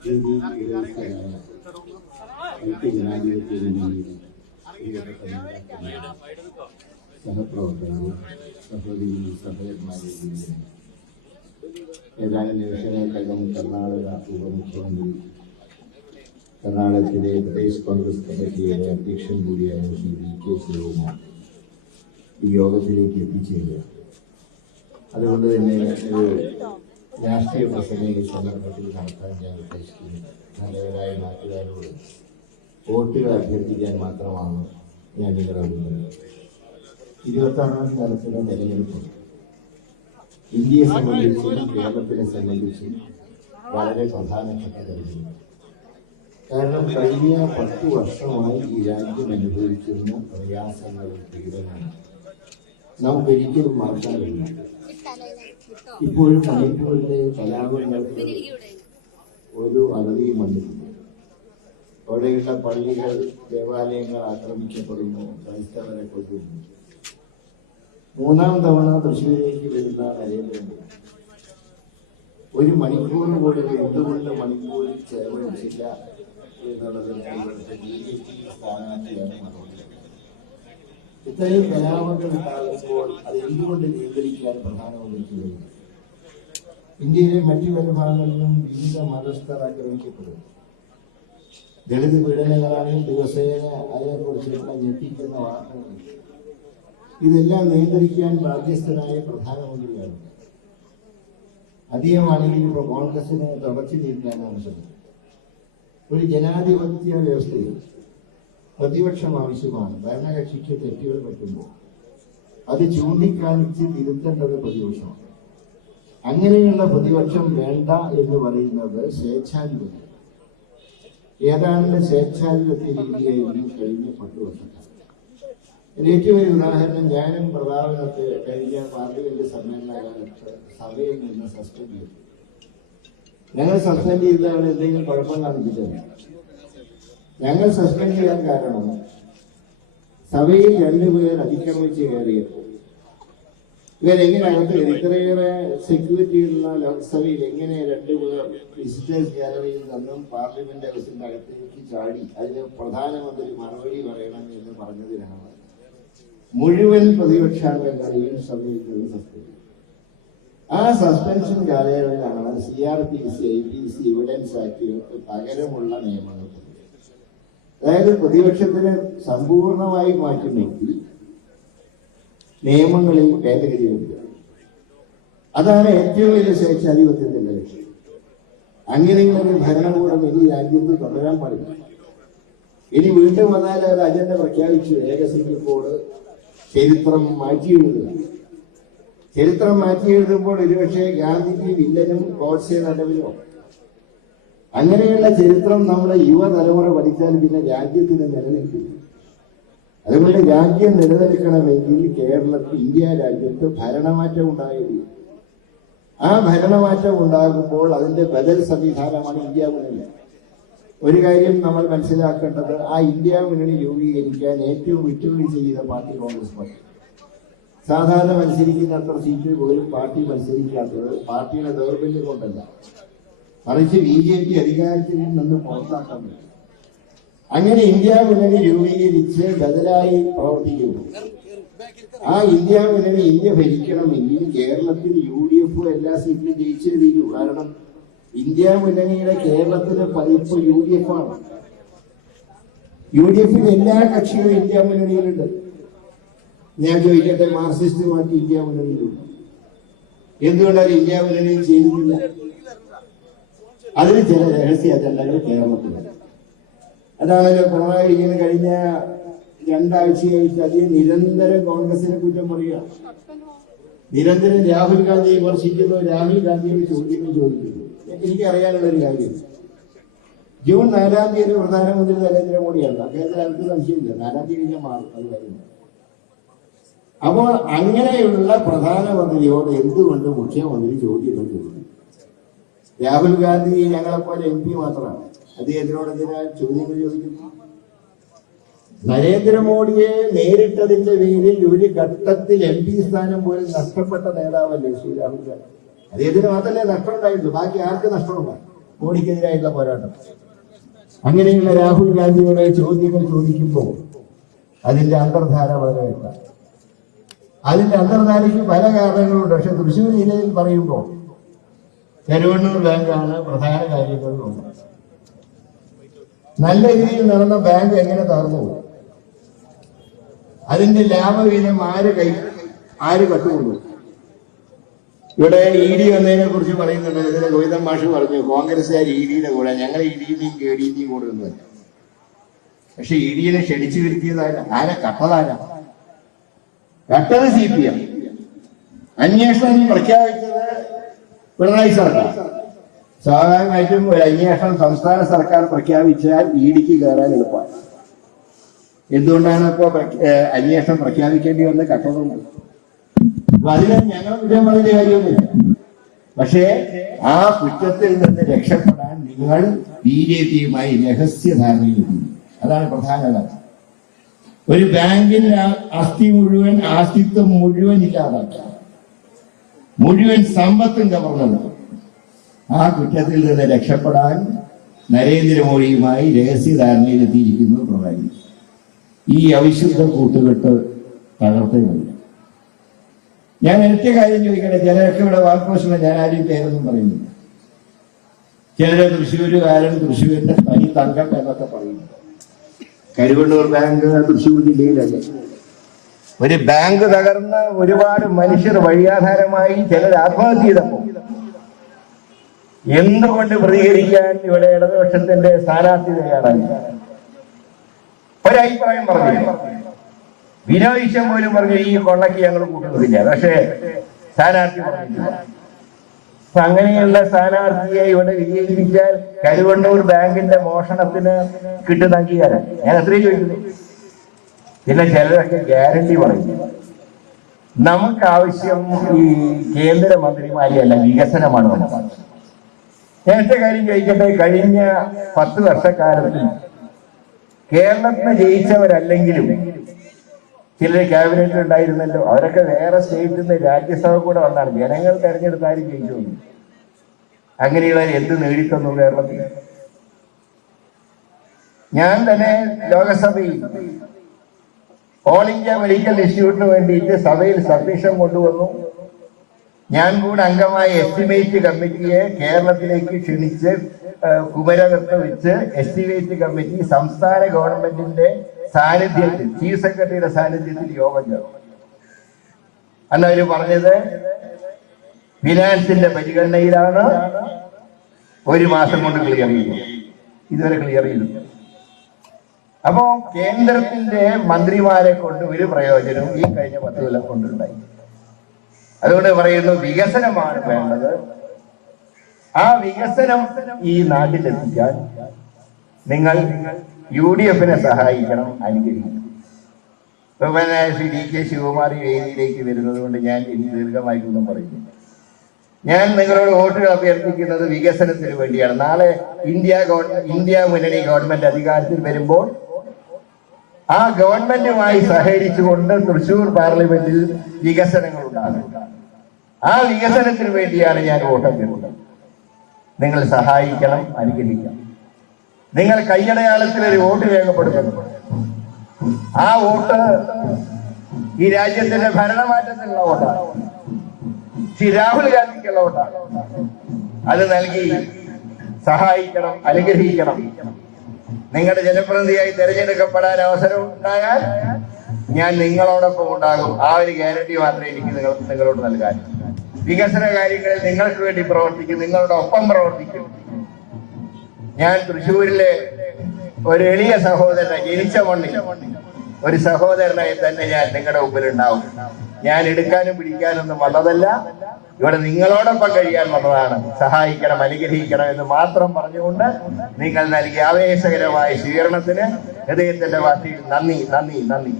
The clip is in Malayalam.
സഹപ്രവർത്തകരും സഹോദരി സഹോദരന്മാരെ ഏതാനും നിമിഷങ്ങൾക്കകം കർണാടക ഉപമുഖ്യമന്ത്രി കർണാടകത്തിലെ പ്രദേശ് കോൺഗ്രസ് കമ്മിറ്റിയുടെ അധ്യക്ഷൻ കൂടിയായ ശ്രീ DK ശിവകുമാർ ഈ യോഗത്തിലേക്ക് എത്തിച്ചേരുക. അതുകൊണ്ട് തന്നെ ഒരു രാഷ്ട്രീയ പ്രസംഗം ഈ സന്ദർഭത്തിൽ നടത്താൻ ഞാൻ ഉദ്ദേശിക്കുന്നു. നല്ലവരായ നാട്ടുകാരോട് വോട്ടുകൾ അഭ്യർത്ഥിക്കാൻ മാത്രമാണ് ഞാൻ നിങ്ങളുടെ മുന്നിൽ. 26-ാം തീയതി നടക്കുന്ന തെരഞ്ഞെടുപ്പ് ഇന്ത്യയെ സംബന്ധിച്ചും കേരളത്തിനെ സംബന്ധിച്ചും വളരെ പ്രധാനപ്പെട്ട തെരഞ്ഞെടുപ്പ്. കാരണം കഴിഞ്ഞ 10 വർഷമായി ഈ രാജ്യം അനുഭവിക്കുന്ന പ്രയാസങ്ങളും പീഡനങ്ങളും നമുക്കൊരിക്കലും മറക്കാൻ കഴിയില്ല. ഇപ്പോഴും മണിപ്പൂരിലെ കലാപങ്ങൾക്ക് ഒരു അറുതിയും വന്നിട്ടുണ്ട്. അവിടെയുള്ള പള്ളികൾ ദേവാലയങ്ങൾ ആക്രമിക്കപ്പെടുന്നു, ക്രൈസ്തവരെ കൊല്ലുന്നു. 3ാം തവണ തൃശ്ശൂരിലേക്ക് വരുന്ന നരേന്ദ്രമോദി ഒരു മണിക്കൂർ പോലും എന്തുകൊണ്ട് മണിക്കൂറിൽ ചെലവഴിച്ചില്ല എന്നുള്ളതിന് ഇവിടുത്തെ BJP സ്ഥാനാർത്ഥിയാണ് മറുപടി. ഇത്രയും കലാപങ്ങൾ ഉണ്ടാകുമ്പോൾ അത് എന്തുകൊണ്ട് നിയന്ത്രിക്കാൻ പ്രധാനമന്ത്രിക്ക് കഴിയും? ഇന്ത്യയിലെ മറ്റു പല ഭാഗങ്ങളിലും വിവിധ മതസ്ഥർ ആക്രമിക്കപ്പെടുന്നു. ദളിത് പീഡനങ്ങളാണെങ്കിൽ ദിവസേന അതിനെക്കുറിച്ചുള്ള ഞെട്ടിക്കുന്ന വാർത്തകൾ. ഇതെല്ലാം നിയന്ത്രിക്കാൻ ബാധ്യസ്ഥനായ പ്രധാനമന്ത്രിയാണ്. അധികമാണെങ്കിൽ ഇപ്പോൾ കോൺഗ്രസിനെ തുടച്ചു നീക്കാനാണ് ശ്രമം. ഒരു ജനാധിപത്യ വ്യവസ്ഥയിൽ പ്രതിപക്ഷം ആവശ്യമാണ്. ഭരണകക്ഷിക്ക് തെറ്റുകൾ പറ്റുമ്പോൾ അത് ചൂണ്ടിക്കാണിച്ച് തിരുത്തേണ്ട ഒരു പ്രതിപക്ഷമാണ്. അങ്ങനെയുള്ള പ്രതിപക്ഷം വേണ്ട എന്ന് പറയുന്നത് സ്വേച്ഛാധിപത്യം. ഏതാണ്ട് സ്വേച്ഛാധിപത്യ രീതിയായിരുന്നു കഴിഞ്ഞ 10 വർഷക്കാലം. ഏറ്റവും ഒരു ഉദാഹരണം, ഞാനും പ്രതാപനത്തെ കഴിഞ്ഞ പാർലമെന്റ് സമ്മേളന കാലത്ത് സഭയിൽ നിന്ന് സസ്പെൻഡ് ചെയ്തു. ഞങ്ങൾ സസ്പെൻഡ് ചെയ്തതാണ് എന്തെങ്കിലും കുഴപ്പം കാണിച്ചിട്ടില്ല. ഞങ്ങൾ സസ്പെൻഡ് ചെയ്യാൻ കാരണം സഭയിൽ 2 പേർ അതിക്രമിച്ച് കയറിയപ്പോൾ ഇവരെങ്ങനെ അകത്ത് ഇത്രയേറെ സെക്യൂരിറ്റിയുള്ള ലോക്സഭയിൽ എങ്ങനെ 2 പേർ വിസിറ്റേഴ്സ് ഗാലറിയിൽ നിന്നും പാർലമെന്റ് ഹൗസിന്റെ അകത്തേക്ക് ചാടി അതിന് പ്രധാനമന്ത്രി മറുപടി പറയണം എന്ന് പറഞ്ഞതിനാണ് മുഴുവൻ പ്രതിപക്ഷാംഗങ്ങളെയും സഭയിൽ നിന്ന് സസ്പെൻഡ് ചെയ്തു. ആ സസ്പെൻഷൻ കാലയളവിലാണ് CRPC, IPC, എവിഡൻസ് ആക്ടുകൾക്ക് പകരമുള്ള നിയമങ്ങൾ. അതായത് പ്രതിപക്ഷത്തിന് സമ്പൂർണമായി മാറ്റുന്നെങ്കിൽ നിയമങ്ങളിൽ ഭേദഗതി വരുത്തുക. അതാണ് ഏറ്റവും വലിയ സ്വേച്ഛാധിപത്യത്തിന്റെ ലക്ഷ്യം. അങ്ങനെയുള്ള ഒരു ഭരണകൂടം ഇനി രാജ്യത്ത് തുടരാൻ പാടില്ല. ഇനി വീണ്ടും വന്നാൽ ഒരു അജണ്ട പ്രഖ്യാപിച്ചു ഏകസിക്കുമ്പോൾ ചരിത്രം മാറ്റിയെഴുതുക. ചരിത്രം മാറ്റിയെഴുതുമ്പോൾ ഒരുപക്ഷെ ഗാന്ധിജി വില്ലനും ഗോഡ്സെ നല്ലവനോ. അങ്ങനെയുള്ള ചരിത്രം നമ്മുടെ യുവതലമുറ പഠിച്ചാൽ പിന്നെ രാജ്യത്തിന് നിലനിൽക്കില്ല. അതുകൊണ്ട് രാജ്യം നിലനിൽക്കണമെങ്കിൽ കേരളത്തിൽ, ഇന്ത്യ രാജ്യത്ത് ഭരണമാറ്റം ഉണ്ടായത്. ആ ഭരണമാറ്റം ഉണ്ടാകുമ്പോൾ അതിന്റെ ബദൽ സംവിധാനമാണ് ഇന്ത്യ മുന്നണി. ഒരു കാര്യം നമ്മൾ മനസ്സിലാക്കേണ്ടത്, ആ ഇന്ത്യ മുന്നണി രൂപീകരിക്കാൻ ഏറ്റവും വിട്ടുവീഴ്ച ചെയ്ത പാർട്ടി കോൺഗ്രസ് പാർട്ടി. സാധാരണ മത്സരിക്കുന്ന അത്ര സീറ്റ് പോലും പാർട്ടി മത്സരിക്കാത്തത് പാർട്ടിയുടെ ദൗർബല്യം കൊണ്ടല്ല, മറിച്ച് BJP അധികാരത്തിൽ നിന്ന് പുറത്താക്കാൻ പറ്റും. അങ്ങനെ ഇന്ത്യ മുന്നണി രൂപീകരിച്ച് ബദലായി പ്രവർത്തിക്കുന്നു. ആ ഇന്ത്യ മുന്നണി ഇന്ത്യ ഭരിക്കണമെങ്കിൽ കേരളത്തിൽ UDF എല്ലാ സീറ്റിലും ജയിച്ചേ തീരൂ. കാരണം ഇന്ത്യ മുന്നണിയുടെ കേരളത്തിലെ പതിപ്പ് UDF ആണ്. UDFിൽ എല്ലാ കക്ഷികളും ഇന്ത്യ മുന്നണിയിലുണ്ട്. ഞാൻ ചോദിക്കട്ടെ, മാർക്സിസ്റ്റ് പാർട്ടി ഇന്ത്യ മുന്നണിയിലുണ്ട്. എന്തുകൊണ്ടാണ് ഇന്ത്യ മുന്നണിയിൽ ചെയ്യുന്നില്ല? അതിന് ചില രഹസ്യ അജണ്ടകൾ കേരളത്തിലുണ്ട്. അതാണല്ലോ പിണറായി വിജയൻ കഴിഞ്ഞ 2 ആഴ്ചയായിട്ട് അധികം നിരന്തരം കോൺഗ്രസിനെ കുറ്റം പറയുക. നിരന്തരം രാഹുൽ ഗാന്ധിയെ വിമർശിക്കുന്നു, രാഹുൽ ഗാന്ധിയോട് ചോദ്യങ്ങൾ ചോദിക്കുന്നു. എനിക്കറിയാനുള്ള ഒരു കാര്യം, ജൂൺ 4-ാം തീയതി പ്രധാനമന്ത്രി നരേന്ദ്രമോദിയാണ്. അദ്ദേഹത്തിന് ആർക്ക് സംശയമില്ല, 4-ാം തീയതി മാറും. അത് കാര്യം. അപ്പോൾ അങ്ങനെയുള്ള പ്രധാനമന്ത്രിയോട് എന്തുകൊണ്ട് മുഖ്യമന്ത്രി ചോദ്യങ്ങൾ ചോദിക്കും? രാഹുൽ ഗാന്ധി ഞങ്ങളെപ്പോലെ MP മാത്രമാണ്. അദ്ദേഹത്തിനോട് എന്തിനാ ചോദ്യങ്ങൾ ചോദിക്കുന്നു? നരേന്ദ്രമോദിയെ നേരിട്ടതിന്റെ പേരിൽ ഒരു ഘട്ടത്തിൽ MP സ്ഥാനം പോലും നഷ്ടപ്പെട്ട നേതാവല്ലേ ശ്രീ രാഹുൽ ഗാന്ധി. അദ്ദേഹത്തിന് മാത്രമല്ലേ നഷ്ടം ഉണ്ടായിട്ടുള്ളൂ, ബാക്കി ആർക്ക് നഷ്ടമുണ്ടായി? മോഡിക്കെതിരായിട്ടുള്ള പോരാട്ടം. അങ്ങനെയുള്ള രാഹുൽ ഗാന്ധിയുടെ ചോദ്യങ്ങൾ ചോദിക്കുമ്പോൾ അതിന്റെ അന്തർധാര വളരെ വ്യക്തമാണ്. അതിന്റെ അന്തർധാരയ്ക്ക് പല കാരണങ്ങളുണ്ട്. പക്ഷെ തൃശ്ശൂർ ജില്ലയിൽ പറയുമ്പോൾ കരുവണ്ണൂർ ബാങ്കാണ് പ്രധാന കാര്യങ്ങളിലൊന്ന്. നല്ല രീതിയിൽ നടന്ന ബാങ്ക് എങ്ങനെ തകർന്നു? അതിന്റെ ലാഭവിഹിതം ആര് കട്ടുകൊണ്ടു? ഇവിടെ ED വന്നതിനെ കുറിച്ച് പറയുന്നുണ്ട്. ഇതിന് ഗോവിന്ദൻ മാഷ് പറഞ്ഞു കോൺഗ്രസ്സുകാർ EDയുടെ കൂടെ, ഞങ്ങൾ EDയുടെയും KDയുടെയും കൂടെ ഒന്നുമല്ല. പക്ഷെ EDയെ ക്ഷണിച്ചു വരുത്തിയതാരാ? കട്ടതാരാ? കട്ടത് CPM. അന്വേഷണം പ്രഖ്യാപിച്ചത് പിണറായി സർക്കാർ. സ്വാഭാവികമായിട്ടും ഒരു അന്വേഷണം സംസ്ഥാന സർക്കാർ പ്രഖ്യാപിച്ചാൽ EDക്ക് കയറാൻ എളുപ്പമാണ്. എന്തുകൊണ്ടാണ് ഇപ്പോ അന്വേഷണം പ്രഖ്യാപിക്കേണ്ടി വന്ന കട്ടതുണ്ട്? അപ്പൊ അതിന് ഞങ്ങൾ വിജയം പറഞ്ഞ കാര്യമൊന്നുമില്ല. പക്ഷേ ആ കുറ്റത്തിൽ നിന്ന് രക്ഷപ്പെടാൻ നിങ്ങൾ BJPയുമായി രഹസ്യധാരണയിലെത്തി. അതാണ് പ്രധാന കാര്യം. ഒരു ബാങ്കിന്റെ ആസ്തിത്വം മുഴുവൻ ഇല്ലാതാക്കുക, മുഴുവൻ സമ്പത്തും കവർന്നത്. ആ കുറ്റത്തിൽ നിന്ന് രക്ഷപ്പെടാൻ നരേന്ദ്രമോദിയുമായി രഹസ്യധാരണയിലെത്തിയിരിക്കുന്നു പിണറായി. ഈ അവിശുദ്ധ കൂട്ടുകെട്ട് തകർത്തേയില്ല. ഞാൻ ഒറ്റ കാര്യം ചോദിക്കട്ടെ. ചിലരൊക്കെ ഇവിടെ വാൾപോസ്റ്റുള്ള, ഞാൻ ആരും പേരൊന്നും പറയുന്നില്ല. ചിലര് തൃശ്ശൂരുകാരൻ, തൃശ്ശൂരിന്റെ തനി തങ്കം എന്നൊക്കെ പറയുന്നു. കരുവണ്ണൂർ ബാങ്ക് തൃശ്ശൂർ ജില്ലയിലല്ലേ? ഒരു ബാങ്ക് തകർന്ന് ഒരുപാട് മനുഷ്യർ വഴിയാധാരമായി, ചിലർ ആത്മഹത്യ ചെയ്തപ്പോ എന്തുകൊണ്ട് പ്രതികരിക്കാൻ ഇവിടെ ഇടതുപക്ഷത്തിന്റെ സ്ഥാനാർത്ഥി തയ്യാറായി? ഒരഭിപ്രായം പറഞ്ഞു. വിനോദിശം പോലും പറഞ്ഞു ഈ കൊള്ളക്ക് ഞങ്ങൾ കൂട്ടുന്നില്ല. പക്ഷേ സ്ഥാനാർത്ഥി പറഞ്ഞില്ല. അപ്പൊ അങ്ങനെയുള്ള സ്ഥാനാർത്ഥിയെ ഇവിടെ വിജയിപ്പിച്ചാൽ കരുവണ്ണൂർ ബാങ്കിന്റെ മോഷണത്തിന് കിട്ടുന്ന അംഗീകാരം ഞാൻ അത്രയും ചോദിക്കുന്നു. പിന്നെ ചിലരൊക്കെ ഗ്യാരണ്ടി പറയുന്നു. നമുക്ക് ആവശ്യം ഈ കേന്ദ്രമന്ത്രിമാരെയല്ല, വികസനമാണ് നമുക്ക്. നേരത്തെ കാര്യം ചോദിക്കട്ടെ. കഴിഞ്ഞ 10 വർഷക്കാലത്തിൽ കേരളത്തിന് ജയിച്ചവരല്ലെങ്കിലും ചിലർ ക്യാബിനറ്റിൽ ഉണ്ടായിരുന്നല്ലോ. അവരൊക്കെ വേറെ സ്റ്റേറ്റിൽ നിന്ന് രാജ്യസഭ കൂടെ വന്നാണ്. ജനങ്ങൾ തെരഞ്ഞെടുത്താലും ജയിച്ചു. അങ്ങനെയുള്ളവർ എന്ത് നേടിത്തന്നു കേരളത്തിൽ? ഞാൻ തന്നെ ലോകസഭയിൽ ഓൾ ഇന്ത്യ മെഡിക്കൽ ഇൻസ്റ്റിറ്റ്യൂട്ടിന് വേണ്ടിയിട്ട് സഭയിൽ സബ്മിഷൻ കൊണ്ടുവന്നു. ഞാൻ കൂടെ അംഗമായ എസ്റ്റിമേറ്റ് കമ്മിറ്റിയെ കേരളത്തിലേക്ക് ക്ഷണിച്ച് കുമരകത്ത് വെച്ച് എസ്റ്റിമേറ്റ് കമ്മിറ്റി സംസ്ഥാന ഗവൺമെന്റിന്റെ സാന്നിധ്യത്തിൽ, ചീഫ് സെക്രട്ടറിയുടെ സാന്നിധ്യത്തിൽ യോഗം ചേർന്നു. അന്ന് അവര് പറഞ്ഞത് ഫിനാൻസിന്റെ പരിഗണനയിലാണ്, 1 മാസം കൊണ്ട് ക്ലിയർ ചെയ്യും. ഇതുവരെ ക്ലിയർ ചെയ്തില്ല. അപ്പോ കേന്ദ്രത്തിന്റെ മന്ത്രിമാരെ കൊണ്ട് ഒരു പ്രയോജനവും ഈ കഴിഞ്ഞ 10 കൊല്ലം കൊണ്ടുണ്ടായി. അതുകൊണ്ട് പറയുന്നു വികസനമാണ് വേണ്ടത്. ആ വികസനം ഈ നാട്ടിലെത്തിക്കാൻ നിങ്ങൾ UDFനെ സഹായിക്കണം, അനുഗ്രഹിക്കണം. ബഹുമാനായ ശ്രീ DK ശിവകുമാർ വേദിയിലേക്ക് വരുന്നത് കൊണ്ട് ഞാൻ ഇനി ദീർഘമായിട്ടൊന്നും പറയുന്നില്ല. ഞാൻ നിങ്ങളോട് വോട്ടുകൾ അഭ്യർത്ഥിക്കുന്നത് വികസനത്തിന് വേണ്ടിയാണ്. നാളെ ഇന്ത്യ മുന്നണി ഗവൺമെന്റ് അധികാരത്തിൽ വരുമ്പോൾ ആ ഗവൺമെന്റുമായി സഹകരിച്ചുകൊണ്ട് തൃശ്ശൂർ പാർലമെന്റിൽ വികസനങ്ങൾ ഉണ്ടാകും. ആ വികസനത്തിന് വേണ്ടിയാണ് ഞാൻ വോട്ട് അഭ്യർത്ഥിക്കുന്നത്. നിങ്ങൾ സഹായിക്കണം, അനുഗ്രഹിക്കണം. നിങ്ങൾ കൈയടയാളത്തിൽ ഒരു വോട്ട് രേഖപ്പെടുത്തുന്നു. ആ വോട്ട് ഈ രാജ്യത്തിന്റെ ഭരണമാറ്റത്തിനുള്ള വോട്ടാണ്. ശ്രീ രാഹുൽ ഗാന്ധിക്കുള്ള വോട്ടാണ്. അത് നൽകി സഹായിക്കണം, അനുഗ്രഹിക്കണം. നിങ്ങളുടെ ജനപ്രതിനിധിയായി തെരഞ്ഞെടുക്കപ്പെടാൻ അവസരം ഉണ്ടായാൽ ഞാൻ നിങ്ങളോടൊപ്പം ഉണ്ടാകും. ആ ഒരു ഗ്യാരണ്ടി മാത്രമേ എനിക്ക് നിങ്ങളോട് നൽകാൻ. വികസന കാര്യങ്ങളിൽ നിങ്ങൾക്ക് വേണ്ടി പ്രവർത്തിക്കും, നിങ്ങളുടെ ഒപ്പം പ്രവർത്തിക്കും. ഞാൻ തൃശ്ശൂരിലെ ഒരു എളിയ സഹോദരനെ, ജനിച്ച മണ്ണിൽ ഒരു സഹോദരനായി തന്നെ ഞാൻ നിങ്ങളുടെ മുമ്പിൽ ഉണ്ടാവും. ഞാൻ എടുക്കാനും പിടിക്കാനൊന്നും വന്നതല്ല, ഇവിടെ നിങ്ങളോടൊപ്പം കഴിയാൻ വന്നതാണ്. സഹായിക്കണം, അനുഗ്രഹിക്കണം എന്ന് മാത്രം പറഞ്ഞുകൊണ്ട് നിങ്ങൾ നൽകിയ ആവേശകരമായ സ്വീകരണത്തിന് ഹൃദയത്തിന്റെ വാർത്തയിൽ നന്ദി.